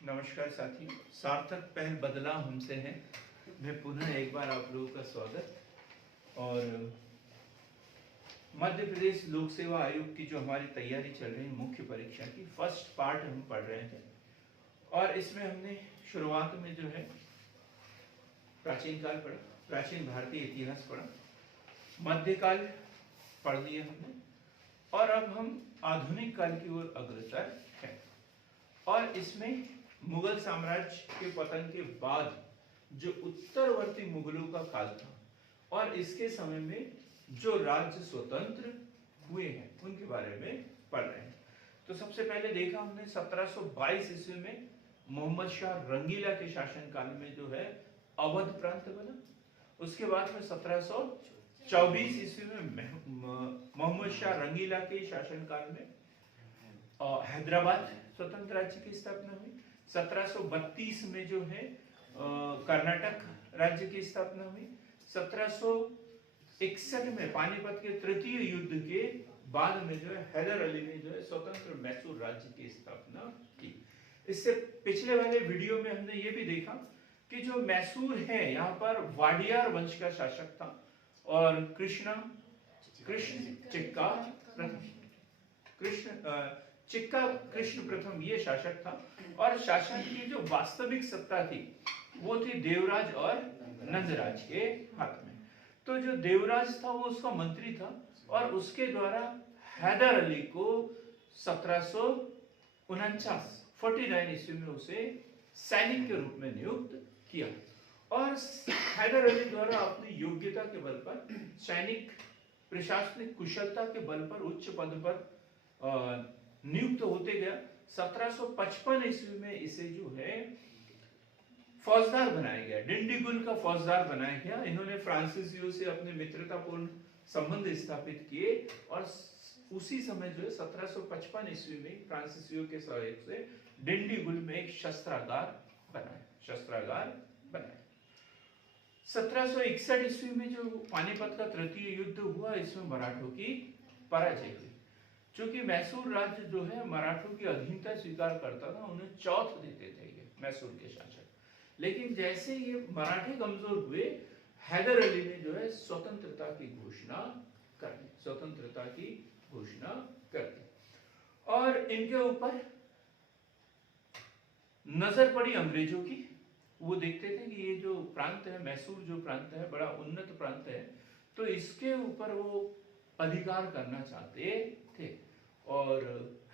नमस्कार साथियों, सार्थक पहल बदलाव हमसे है मैं पुनः एक बार आप लोगों का स्वागत। और मध्य प्रदेश लोक सेवा आयोग की जो हमारी तैयारी चल रही है मुख्य परीक्षा की फर्स्ट पार्ट हम पढ़ रहे थे। और इसमें हमने शुरुआत में जो है प्राचीन काल पढ़ा, प्राचीन भारतीय इतिहास पढ़ा, मध्यकाल पढ़ लिया हमने, और अब हम आधुनिक काल की ओर अग्रसर हैं। और इसमें मुगल साम्राज्य के पतन के बाद जो उत्तरवर्ती मुगलों का काल था और इसके समय में जो राज्य स्वतंत्र हुए हैं उनके बारे में पढ़ रहे हैं। तो सबसे पहले देखा हमने 1722 ईस्वी में मोहम्मद शाह रंगीला के शासनकाल में जो है अवध प्रांत बना। उसके बाद में 1724 ईस्वी में मोहम्मद शाह रंगीला के शासनकाल में हैदराबाद स्वतंत्र राज्य की स्थापना हुई। 1732 में जो है कर्नाटक राज्य की स्थापना हुई। 1761 में पानीपत के तृतीय युद्ध के बाद में जो है हैदर अली ने जो है स्वतंत्र मैसूर राज्य की स्थापना की। इससे पिछले वाले वीडियो में हमने ये भी देखा कि जो मैसूर है यहाँ पर वाडियार वंश का शासक था और कृष्ण चिक्का कृष्ण प्रथम ये शासक था। और शासन की जो वास्तविक सत्ता थी वो थी देवराज और नंदराज के हाथ में। तो जो देवराज था वो उसका मंत्री था और उसके द्वारा हैदर अली को 1749 ईस्वी में उसे सैनिक के रूप में नियुक्त किया। और हैदर अली द्वारा अपनी योग्यता के बल पर, सैनिक प्रशासनिक कुशलता के बल पर उच्च पद पर नियुक्त होते गया। 1755 ईस्वी में इसे जो है फौजदार बनाया गया, डिंडीगुल का फौजदार बनाया गया। इन्होंने फ्रांसीसियों से अपने मित्रतापूर्ण संबंध स्थापित किए और उसी समय जो है 1755 ईस्वी में फ्रांसीसियों के सहयोग से डिंडीगुल में एक शस्त्रागार बनाया। 1761 ईस्वी में जो पानीपत का तृतीय युद्ध हुआ इसमें मराठों की पराजय हुई। चूंकि मैसूर राज्य जो है मराठों की अधीनता स्वीकार करता था, उन्हें चौथ देते थे ये मैसूर के शासक। लेकिन जैसे ये मराठे कमजोर हुए, हैदर अली ने जो है स्वतंत्रता की घोषणा कर दी। और इनके ऊपर नजर पड़ी अंग्रेजों की। वो देखते थे कि ये जो प्रांत है, मैसूर जो प्रांत है, बड़ा उन्नत प्रांत है, तो इसके ऊपर वो अधिकार करना चाहते थे। और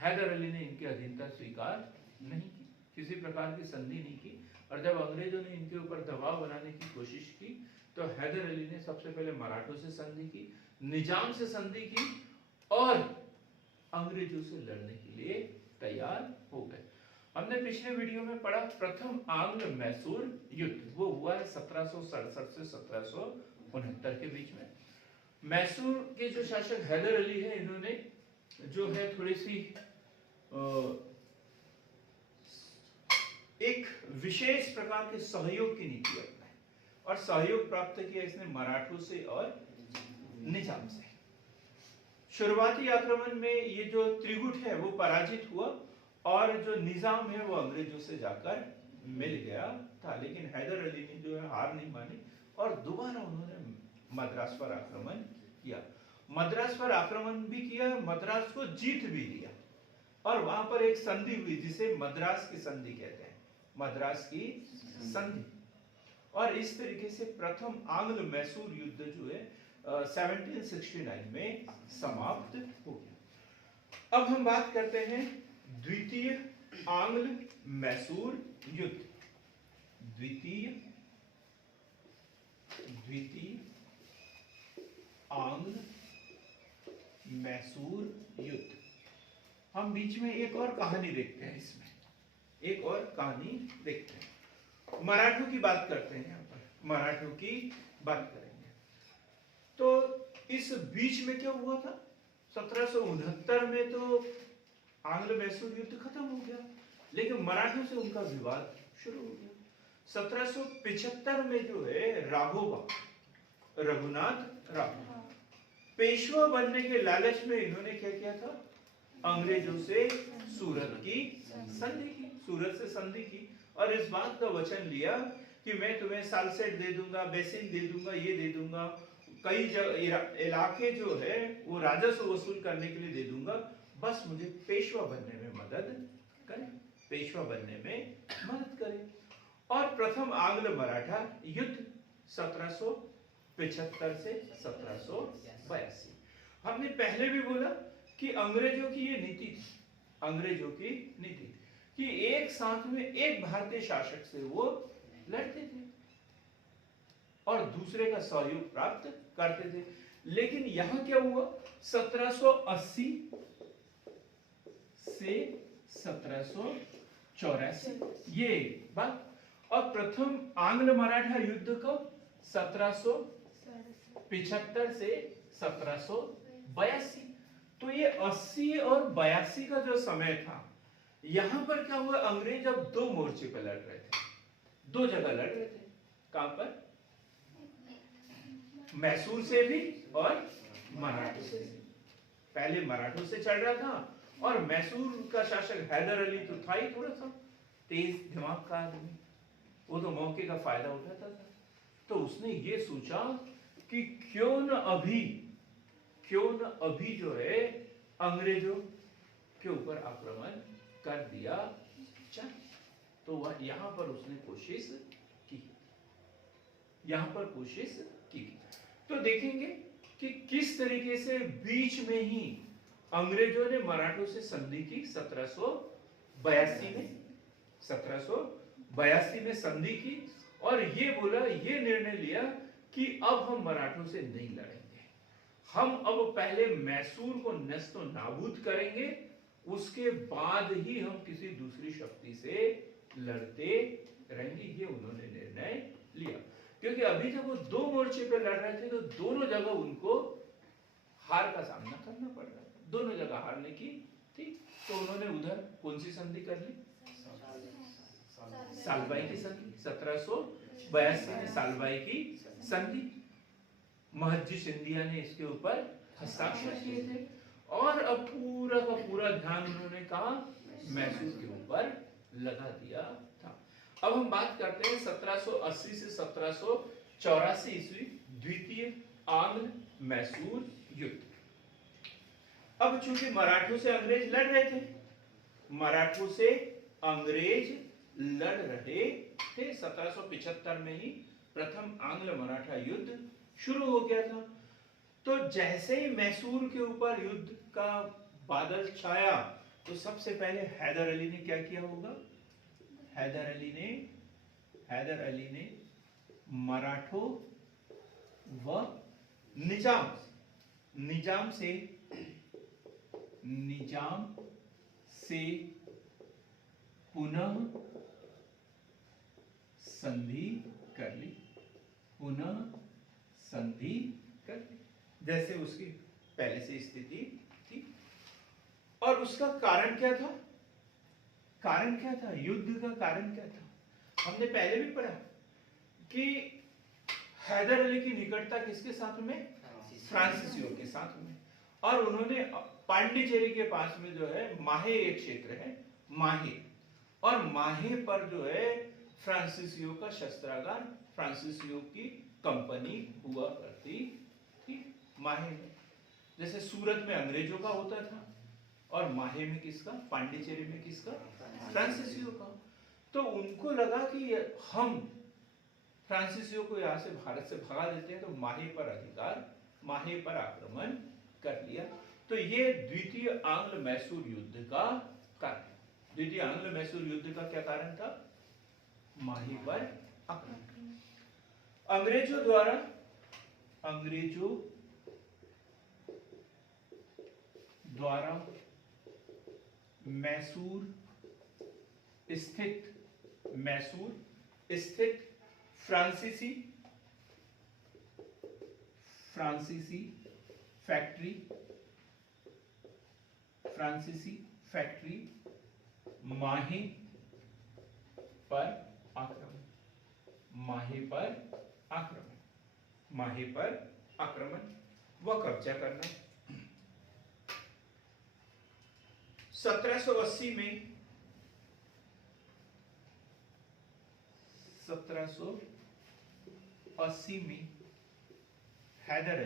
हैदर अली ने इनकी अधीनता स्वीकार नहीं की, किसी प्रकार की संधि नहीं की। और जब अंग्रेजों ने इनके ऊपर दबाव बनाने की कोशिश की तो हैदर अली ने सबसे पहले मराठों से संधि की, निजाम से संधि की और अंग्रेजों से लड़ने के लिए तैयार हो गए। हमने पिछले वीडियो में पढ़ा प्रथम आंग्ल मैसूर युद्ध, वो हुआ है 1767 से 1769 के बीच में। मैसूर के जो शासक हैदर अली है, इन्होंने जो है थोड़ी सी एक विशेष प्रकार के सहयोग की नीति अपनाई और सहयोग प्राप्त किया इसने मराठों से और निजाम से। शुरुआती आक्रमण में ये जो त्रिगुट है वो पराजित हुआ और जो निजाम है वो अंग्रेजों से जाकर मिल गया था। लेकिन हैदर अली ने जो है हार नहीं मानी और दोबारा उन्होंने मद्रास पर आक्रमण किया। मद्रास पर आक्रमण भी किया, मद्रास को जीत भी लिया और वहां पर एक संधि हुई जिसे मद्रास की संधि कहते हैं, मद्रास की संधि। और इस तरीके से प्रथम आंग्ल मैसूर युद्ध जो है 1769 में समाप्त हो गया। अब हम बात करते हैं द्वितीय आंग्ल मैसूर युद्ध। द्वितीय आंग्ल मैसूर युद्ध। हम बीच में एक और कहानी देखते हैं, इसमें एक और कहानी देखते हैं। मराठों की बात करते हैं, यहाँ पर मराठों की बात करेंगे। तो इस बीच में क्या हुआ था, 1769 में तो आंग्ल मैसूर युद्ध खत्म हो गया, लेकिन मराठों से उनका विवाद शुरू हो गया। 1775 में जो है रघुनाथ राघोबा पेशवा बनने के लालच में इन्होंने क्या किया था, अंग्रेजों से सूरत की संधि की। सूरत से संधि की और इस बात का वचन लिया कि मैं तुम्हें सालसेट दे दूंगा, बेसिन दे दूंगा, ये दे दूंगा, कई इलाके जो है वो राजस्व वसूल करने के लिए दे दूंगा, बस मुझे पेशवा बनने में मदद करें, पेशवा बनने में मदद करें। और प्रथम आंग्ल मराठा युद्ध 1775 से 1782। हमने पहले भी बोला कि अंग्रेजों की ये नीति थी, अंग्रेजों की नीति कि एक साथ में एक भारतीय शासक से वो लड़ते थे और दूसरे का सहयोग प्राप्त करते थे। लेकिन यहां क्या हुआ, 1780 से 1784 ये बात, और प्रथम आंग्ल मराठा युद्ध को 1775 से 1782। तो ये 80 और 82 का जो समय था, यहां पर क्या हुआ, अंग्रेज अब दो मोर्चे पर लड़ रहे थे, दो जगह लड़ रहे थे। कहां पर, मैसूर से भी और मराठों से भी। पहले मराठों से चल रहा था और मैसूर का शासक हैदर अली तो था ही थोड़ा सा तेज दिमाग का आदमी, वो तो मौके का फायदा उठाता था। तो उसने ये सोचा कि क्यों न अभी जो है अंग्रेजों के ऊपर आक्रमण कर दिया जाए। तो वह यहां पर उसने कोशिश की, तो देखेंगे कि किस तरीके से बीच में ही अंग्रेजों ने मराठों से संधि की 1782 में संधि की और ये बोला, ये निर्णय लिया कि अब हम मराठों से नहीं लड़ेंगे, हम अब पहले मैसूर को नस्तो नाबूद करेंगे, उसके बाद ही हम किसी दूसरी शक्ति से लड़ते रहेंगे। ये उन्होंने निर्णय लिया, क्योंकि अभी तक वो दो मोर्चे पे लड़ रहे थे, तो दोनों जगह उनको हार का सामना करना पड़ रहा था, दोनों जगह हारने की थी। तो उन्होंने उधर कौन सी संधि कर ली, सालबाई की संधि। 1782 में सालबाई की संधि, महर्षि सिंधिया ने इसके ऊपर हस्ताक्षर किए थे और अब पूरा का पूरा ध्यान उन्होंने कहा मैसूर के ऊपर लगा दिया था। अब हम बात करते हैं 1780 से 1784 ईस्वी, द्वितीय आंग्ल मैसूर युद्ध। अब चूंकि मराठों से अंग्रेज लड़ रहे थे, 1775 में ही प्रथम आंग्ल मराठा युद्ध शुरू हो गया था। तो जैसे ही मैसूर के ऊपर युद्ध का बादल छाया, तो सबसे पहले हैदर अली ने क्या किया होगा, हैदर अली ने मराठों व निजाम से पुनः संधि कर ली, जैसे उसकी पहले से स्थिति थी। और उसका कारण क्या था, युद्ध का कारण क्या था, हमने पहले भी पढ़ा कि हैदर अली की निकटता किसके साथ में, फ्रांसीसियों के साथ में, और उन्होंने पांडिचेरी के पास में जो है माहे एक क्षेत्र है, माहे, और माहे पर जो है फ्रांसीसियों का शस्त्रागार, फ्रांसीसियों की कंपनी हुआ करती थी माहे में। जैसे सूरत में अंग्रेजों का होता था और माहे में किसका, पांडिचेरी में किसका, फ्रांसीसियों का। तो उनको लगा कि हम फ्रांसीसियों को यहाँ से भारत से भगा देते हैं, तो माहे पर आक्रमण कर लिया। तो ये द्वितीय आंग्ल मैसूर युद्ध का कारण, द्वितीय आंग्ल मैसूर युद्ध का क्या कारण था, माहे पर आक्रमण। अंग्रेजों द्वारा मैसूर स्थित फ्रांसीसी फैक्ट्री माहे पर आक्रमण व कब्जा करना। 1780 में 1780 में हैदर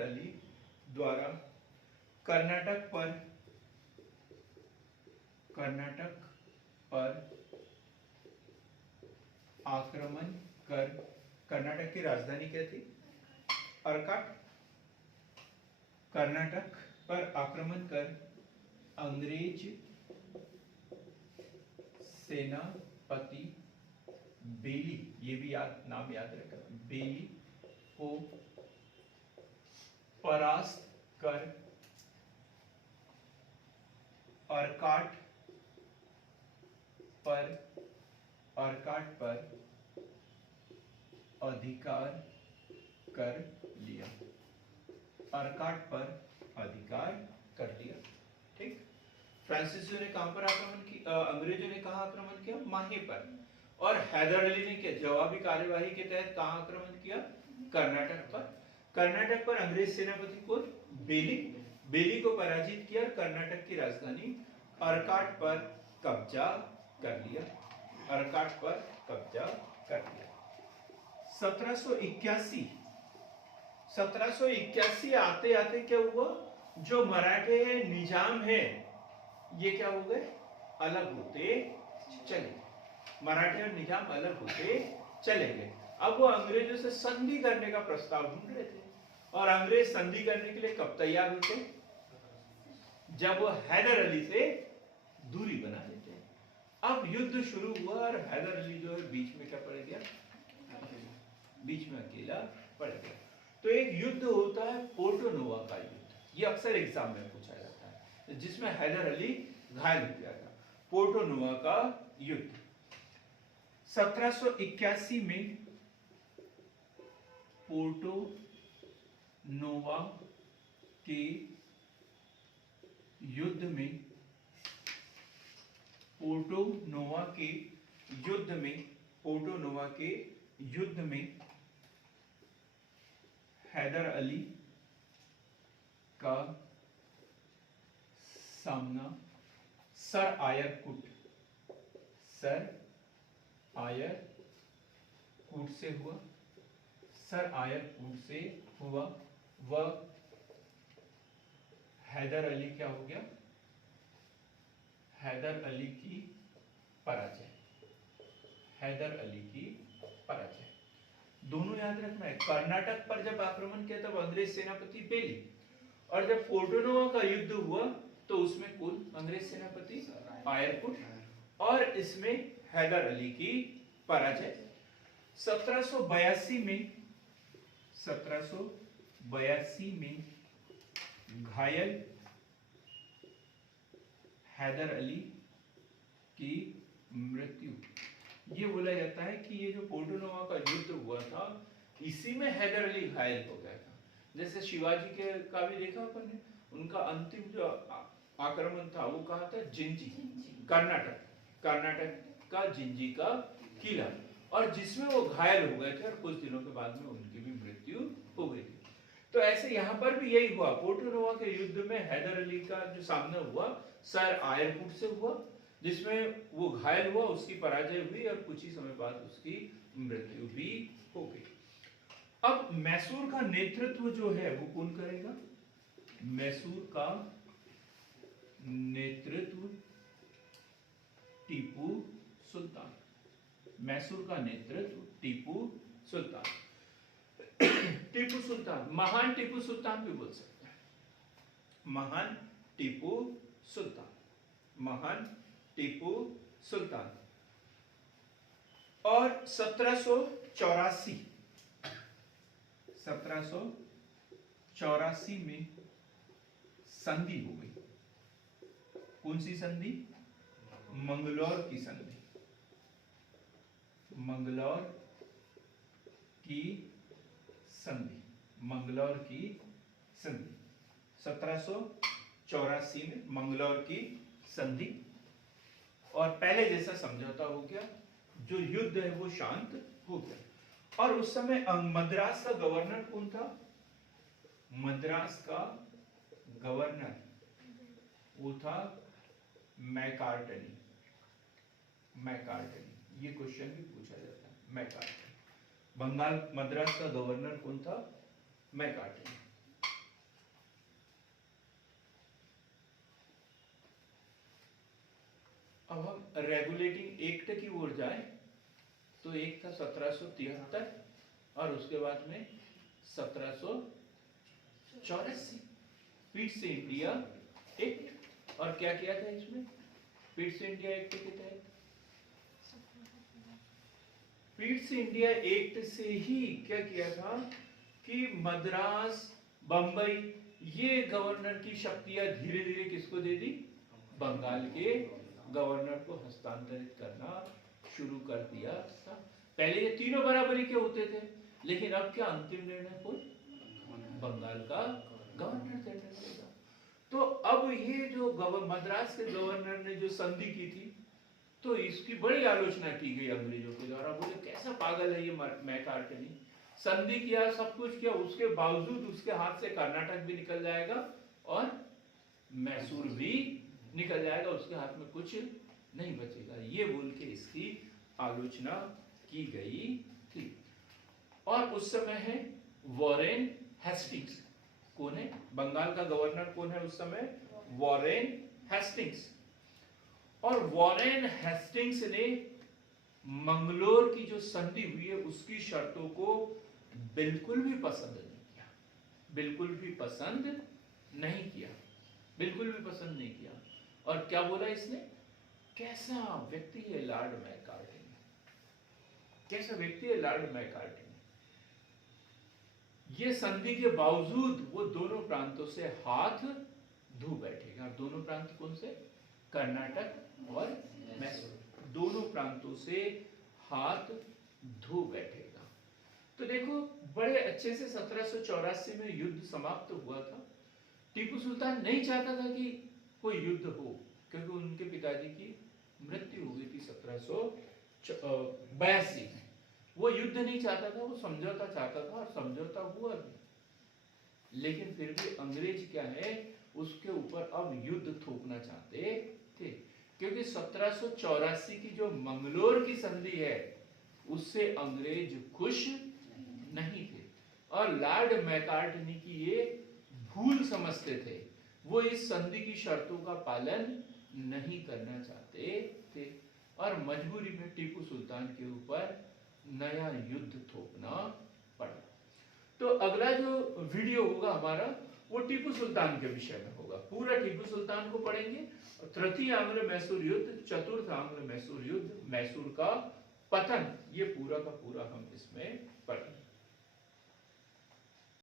अली द्वारा कर्नाटक पर आक्रमण कर, कर्नाटक की राजधानी क्या थी? अर्काट। कर्नाटक पर आक्रमण कर अंग्रेज सेनापति बेली, ये भी नाम याद रखना, बेली को परास्त कर अर्काट पर अधिकार कर लिया। अर्काट पर अधिकार कर लिया। ठीक। फ्रांसीसियों ने कहां पर आक्रमण किया? अंग्रेजों ने कहां आक्रमण किया? माहे पर। और हैदर अली ने क्या जवाबी कार्यवाही के तहत कहां आक्रमण किया? कर्नाटक पर। कर्नाटक पर अंग्रेज सेनापति को बेली को पराजित किया और कर्नाटक की राजधानी अर्काट पर कब्जा कर लिया। 1781 आते आते क्या हुआ? जो मराठे निजाम है ये क्या हो गए? अलग होते चले। मराठे और निजाम अलग होते चले गए। अब वो अंग्रेजों से संधि करने का प्रस्ताव ढूंढ रहे थे। और अंग्रेज संधि करने के लिए कब तैयार होते? जब वो हैदर अली से दूरी बना लेते। अब युद्ध शुरू हुआ और हैदर अली जो है बीच में क्या पड़ गया? बीच में अकेला पड़ गया। तो एक युद्ध होता है पोर्टो-नोवा का युद्ध, ये अक्सर एग्जाम में पूछा जाता है, जिसमें हैदर अली घायल हो गया था। पोर्टो-नोवा का युद्ध 1781 में पोर्टो-नोवा के युद्ध में हैदर अली का सामना सर आयरकुट से हुआ। वह हैदर अली क्या हो गया? हैदर अली की पराजय। दोनों याद रखना है। कर्नाटक पर जब आक्रमण किया तब अंग्रेज सेनापति बेली, और जब पोर्टो-नोवा का युद्ध हुआ तो उसमें कुल अंग्रेज सेनापति आयरकुट, और इसमें हैदर अली की पराजय। 1782 में घायल हैदर अली की मृत्यु। ये बोला जाता है कि ये जो पोर्टो-नोवा का युद्ध हुआ था इसी में हैदर अली घायल हो गया था। जैसे शिवाजी के का भी देखा अपन ने, उनका अंतिम जो आक्रमण था वो कहा था? जिंजी, कर्नाटक का जिंजी का किला, और जिसमें वो घायल हो गए थे और कुछ दिनों के बाद में उनकी भी मृत्यु हो गई थी। तो ऐसे यहाँ पर भी यही हुआ। पोर्टो-नोवा के युद्ध में हैदर अली का जो सामना हुआ सर आयरकुट से हुआ, जिसमें वो घायल हुआ, उसकी पराजय हुई और कुछ ही समय बाद उसकी मृत्यु भी हो गई। अब मैसूर का नेतृत्व जो है वो कौन करेगा? मैसूर का नेतृत्व टीपू सुल्तान। महान टीपू सुल्तान भी बोल सकते हैं। महान टीपू सुल्तान। और 1784 में संधि हो गई। कौन सी संधि? मंगलौर की संधि। 1784 में मंगलौर की संधि, और पहले जैसा समझौता हो गया। जो युद्ध है वो शांत हो गया। और उस समय मद्रास का गवर्नर कौन था? मद्रास का गवर्नर वो था मैकार्टनी, मैकार्टनी, ये क्वेश्चन भी पूछा जाता है। मैकार्टनी, बंगाल मद्रास का गवर्नर कौन था? मैकार्टनी। अब हम रेगुलेटिंग एक्ट की ओर जाएं तो एक था 1773 और उसके बाद में 1784 पीट्स इंडिया एक्ट। और क्या किया था इसमें? पीट्स इंडिया एक्ट के तहत, पीट्स इंडिया एक्ट से ही क्या किया था कि मद्रास, बंबई, ये गवर्नर की शक्तियां धीरे धीरे किसको दे दी? बंगाल के गवर्नर को हस्तांतरित करना शुरू कर दिया था। पहले ये तीनों बराबरी के होते थे, लेकिन अब क्या अंतिम निर्णय को बंगाल का गवर्नर जनरल लेगा। तो अब ये जो मद्रास के गवर्नर ने जो संधि की थी, तो इसकी बड़ी आलोचना की गई अंग्रेजों के द्वारा। बोले कैसा पागल है ये मैकार्टनी, संधि किया, सब कुछ किया, उसके बावजूद उसके हाथ से कर्नाटक भी निकल जाएगा और मैसूर भी निकल जाएगा, उसके हाथ में कुछ नहीं बचेगा, ये बोल के इसकी आलोचना की गई थी। और उस समय है वॉरेन हेस्टिंग्स। कौन है? बंगाल का गवर्नर कौन है उस समय? Warren Hastings. और वॉरेन हेस्टिंग्स ने मंगलोर की जो संधि हुई है उसकी शर्तों को बिल्कुल भी पसंद नहीं किया, बिल्कुल भी पसंद नहीं किया, बिल्कुल भी पसंद नहीं किया। और क्या बोला इसने? कैसा व्यक्ति है लॉर्ड मैकार्टनी, कैसा व्यक्ति है लॉर्ड मैकार्टनी। ये संधि के बावजूद वो दोनों प्रांतों से हाथ धो बैठेगा। दोनों प्रांत कौन से? कर्नाटक और मैसूर, दोनों प्रांतों से हाथ धो बैठेगा। तो देखो बड़े अच्छे से 1784 में युद्ध समाप्त हुआ था। टीपू सुल्तान नहीं चाहता था कि कोई युद्ध हो, क्योंकि उनके पिताजी की मृत्यु हो गई थी 1782 में। वो युद्ध नहीं चाहता था, वो समझौता चाहता था और समझौता हुआ भी। लेकिन फिर भी अंग्रेज क्या है, उसके ऊपर अब युद्ध थोपना चाहते थे, क्योंकि 1784 की जो मंगलोर की संधि है उससे अंग्रेज खुश नहीं थे और लॉर्ड मैकार्टनी की ये भूल समझते थे। वो इस संधि की शर्तों का पालन नहीं करना चाहते थे और मजबूरी में टीपू सुल्तान के ऊपर नया युद्ध थोपना पड़ा। तो अगला जो वीडियो होगा हमारा वो टीपू सुल्तान के विषय में होगा। पूरा टीपू सुल्तान को पढ़ेंगे। तृतीय आंग्ल मैसूर युद्ध, चतुर्थ आंग्ल मैसूर युद्ध, मैसूर का पतन, ये पूरा का पूरा हम इसमें पढ़ेंगे।